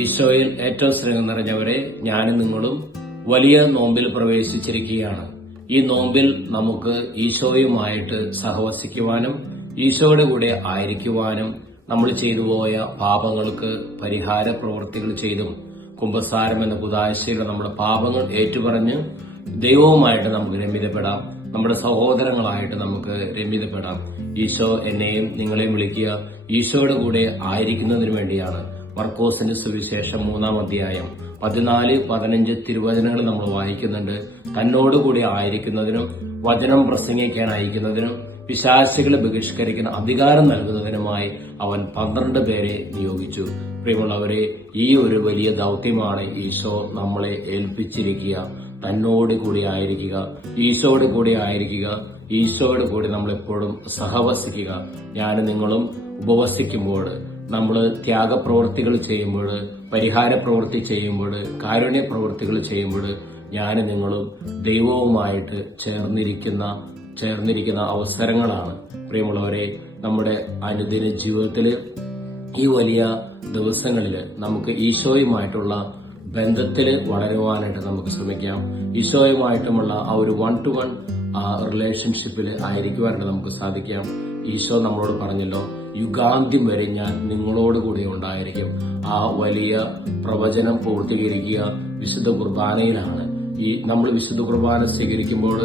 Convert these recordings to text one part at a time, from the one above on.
ഈശോയിൽ ഏറ്റവും സ്നേഹം നിറഞ്ഞവരെ, ഞാനും നിങ്ങളും വലിയ നോമ്പിൽ പ്രവേശിച്ചിരിക്കുകയാണ്. ഈ നോമ്പിൽ നമുക്ക് ഈശോയുമായിട്ട് സഹവസിക്കുവാനും ഈശോയുടെ കൂടെ ആയിരിക്കുവാനും നമ്മൾ ചെയ്തുപോയ പാപങ്ങൾക്ക് പരിഹാര പ്രവൃത്തികൾ ചെയ്തും കുമ്പസാരം എന്ന കുദാശയിലൂടെ നമ്മുടെ പാപങ്ങൾ ഏറ്റുപറഞ്ഞ് ദൈവവുമായിട്ട് നമുക്ക് രമ്യതപ്പെടാം. നമ്മുടെ സഹോദരങ്ങളായിട്ട് നമുക്ക് രമ്യതപ്പെടാം. ഈശോ എന്നെയും നിങ്ങളെയും വിളിക്കുക ഈശോയുടെ കൂടെ ആയിരിക്കുന്നതിന് വേണ്ടിയാണ്. മർക്കോസിന്റെ സുവിശേഷം 3-ാം അധ്യായം 14-15 തിരുവചനങ്ങൾ നമ്മൾ വായിക്കുന്നുണ്ട്. തന്നോടുകൂടി ആയിരിക്കുന്നതിനും വചനം പ്രസംഗിക്കാൻ അയക്കുന്നതിനും പിശാചുകളെ ബഹിഷ്കരിക്കുന്ന അധികാരം നൽകുന്നതിനുമായി അവൻ 12 പേരെ നിയോഗിച്ചു. പ്രിയമുള്ളവരെ, ഈ ഒരു വലിയ ദൗത്യമാണ് ഈശോ നമ്മളെ ഏൽപ്പിച്ചിരിക്കുക. തന്നോട് കൂടി ആയിരിക്കുക, ഈശോയുടെ കൂടി ആയിരിക്കുക, ഈശോയുടെ കൂടി നമ്മളെപ്പോഴും സഹവസിക്കുക. ഞാനും നിങ്ങളും ഉപവസിക്കുമ്പോൾ, നമ്മൾ ത്യാഗപ്രവൃത്തികൾ ചെയ്യുമ്പോൾ, പരിഹാര പ്രവൃത്തി ചെയ്യുമ്പോൾ, കാരുണ്യ പ്രവൃത്തികൾ ചെയ്യുമ്പോൾ ഞാനും നിങ്ങളും ദൈവവുമായിട്ട് ചേർന്നിരിക്കുന്ന അവസരങ്ങളാണ്. പ്രിയമുള്ളവരെ, നമ്മുടെ അനുദിന ജീവിതത്തിൽ ഈ വലിയ ദിവസങ്ങളിൽ നമുക്ക് ഈശോയുമായിട്ടുള്ള ബന്ധത്തിൽ വളരുവാനായിട്ട് നമുക്ക് ശ്രമിക്കാം. ഈശോയുമായിട്ടുമുള്ള ആ ഒരു 1-to-1 റിലേഷൻഷിപ്പിൽ ആയിരിക്കുവാനായിട്ട് നമുക്ക് സാധിക്കാം. ഈശോ നമ്മളോട് പറഞ്ഞല്ലോ, യുഗാന്ത്യം വരെ ഞാൻ നിങ്ങളോട് കൂടി ഉണ്ടായിരിക്കും. ആ വലിയ പ്രവചനം പൂർത്തീകരിക്കുക വിശുദ്ധ കുർബാനയിലാണ്. നമ്മൾ വിശുദ്ധ കുർബാന സ്വീകരിക്കുമ്പോൾ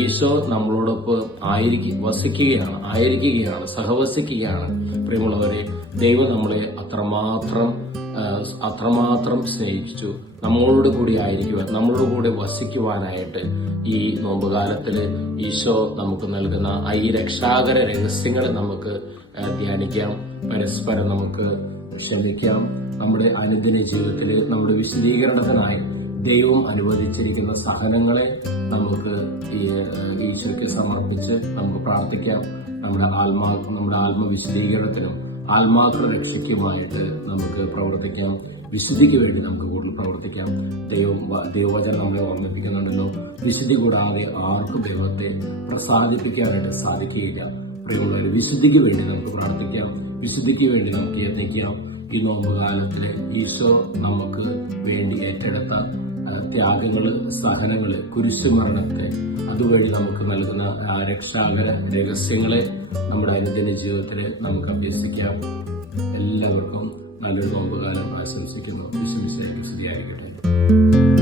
ഈശോ നമ്മളോടൊപ്പം ആയിരിക്കുകയാണ്, സഹവസിക്കുകയാണ്. പ്രിയമുള്ളവരെ, ദൈവം നമ്മളെ അത്രമാത്രം സ്നേഹിച്ചു. നമ്മളോട് കൂടി ആയിരിക്കുവാൻ, നമ്മളോട് കൂടി വസിക്കുവാനായിട്ട് ഈ നോമ്പുകാലത്തില് ഈശോ നമുക്ക് നൽകുന്ന ഈ രക്ഷാകര രഹസ്യങ്ങളെ നമുക്ക് ധ്യാനിക്കാം. പരസ്പരം നമുക്ക് ക്ഷമിക്കാം. നമ്മുടെ അനുദിന ജീവിതത്തിൽ നമ്മുടെ വിശദീകരണത്തിനായി ദൈവം അനുവദിച്ചിരിക്കുന്ന സഹനങ്ങളെ നമുക്ക് ഈശോയ്ക്ക് സമർപ്പിച്ച് നമുക്ക് പ്രാർത്ഥിക്കാം. നമ്മുടെ ആത്മവിശദീകരണത്തിനും ആത്മാക്കള രക്ഷയ്ക്കുമായിട്ട് നമുക്ക് പ്രവർത്തിക്കാം. വിശുദ്ധിക്ക് വേണ്ടി നമുക്ക് കൂടുതൽ പ്രവർത്തിക്കാം. ദൈവവചനം നമ്മളെ ഓർമ്മിപ്പിക്കുന്നുണ്ടല്ലോ, വിശുദ്ധി കൂടാതെ ആർക്കും ദൈവത്തെ പ്രസാദിപ്പിക്കാനായിട്ട് സാധിക്കുകയില്ല. പ്രിയമുള്ളവർ, വിശുദ്ധിക്ക് വേണ്ടി നമുക്ക് പ്രാർത്ഥിക്കാം, വിശുദ്ധിക്ക് വേണ്ടി നമുക്ക് യത്നിക്കാം. ഈ നോമ്പുകാലത്തില് ഈശോ നമുക്ക് വേണ്ടി ഏറ്റെടുത്ത ത്യാഗങ്ങള്, സഹനങ്ങള്, കുരിശുമരണത്തെ, അതുവഴി നമുക്ക് നൽകുന്ന രക്ഷാകര രഹസ്യങ്ങളെ നമ്മുടെ അനുദിന ജീവിതത്തിൽ നമുക്ക് അഭ്യസിക്കാം. എല്ലാവർക്കും നല്ലൊരു നോമ്പുകാലം ആശംസിക്കുന്നു. വിശ്വസിച്ചായിരിക്കും.